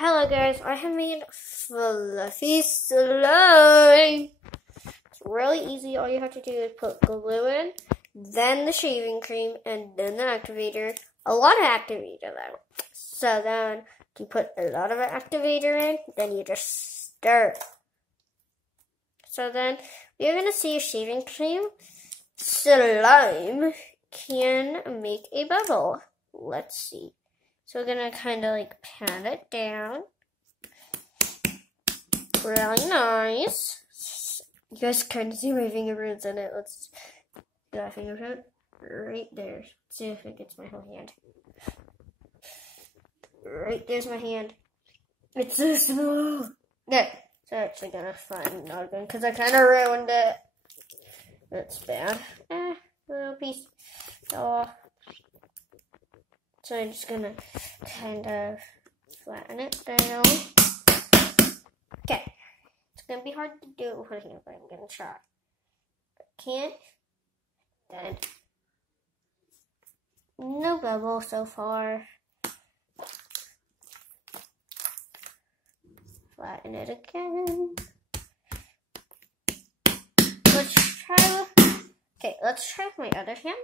Hello guys, I have made fluffy slime. It's really easy. All you have to do is put glue in, then the shaving cream, and then the activator. A lot of activator though. So then you put a lot of activator in, then you just stir. So then you're gonna see your shaving cream slime can make a bubble. Let's see. So we're gonna kind of like pat it down. Really nice. You guys kind of see my fingerprints in it. Let's do that fingerprint right there. Let's see if it gets my whole hand. Right there's my hand. It's so small. There. So I'm actually gonna find not good because I kind of ruined it. That's bad. Little piece. Oh. So I'm just gonna kind of flatten it down. Okay. It's gonna be hard to do with here, but I'm gonna try. Can't. Then. No bubble so far. Flatten it again. Let's try. Okay, let's try with my other hand.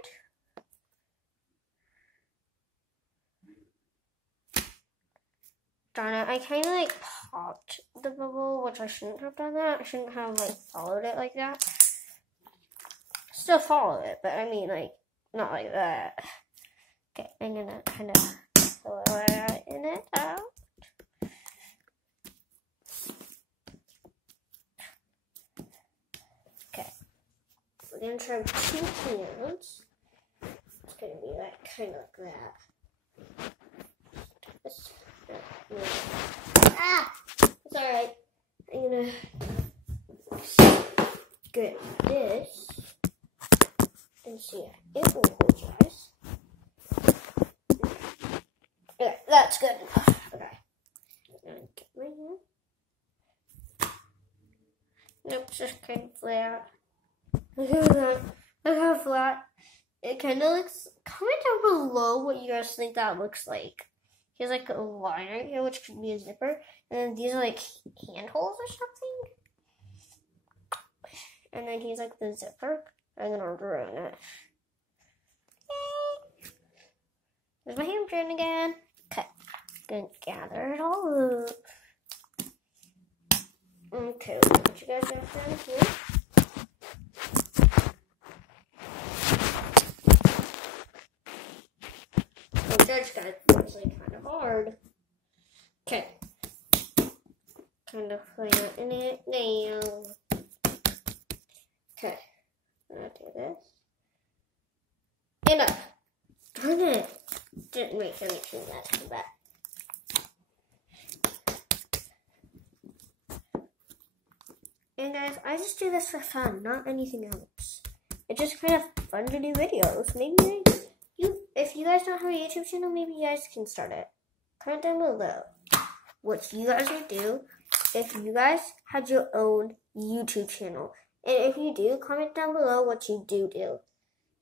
Darn it, I kind of like popped the bubble, which I shouldn't have done that. I shouldn't have like followed it like that. Still follow it, but I mean like, not like that. Okay, I'm gonna kind of flatten it out. Okay, we're gonna try with 2 hands. It's gonna be like kind of like that. It's alright. I'm gonna get this and see if it will hold you guys. Okay, that's good enough. Okay. And get my hand. Nope, just kind of flat. Look at that. Look how flat. It kind of looks. Comment down below what you guys think that looks like. He has like a line right here, which could be a zipper. And then these are like handholds or something. And then he's like the zipper. I'm gonna ruin it. There's my handprint again. Okay. Gonna gather it all up. Okay, what you guys got down here? Judge guys, it's like kind of hard. Okay. Kind of flatten it down. Okay. I'm gonna do this. And up. Darn it. Didn't make anything that time back. And guys, I just do this for fun, not anything else. It's just kind of fun to do videos. Maybe if you guys don't have a YouTube channel, maybe you guys can start it. Comment down below what you guys would do if you guys had your own YouTube channel. And if you do, comment down below what you do.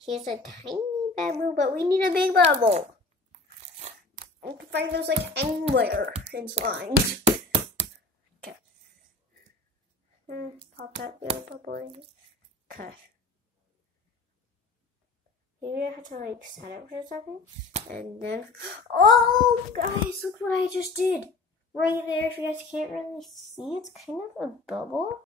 Here's a tiny bubble, but we need a big bubble. You can find those like anywhere in slime. Okay. Pop that little bubble in. Okay. Maybe I have to like set it for a second. And then, oh guys, look what I just did. Right there, if you guys can't really see, it's kind of a bubble.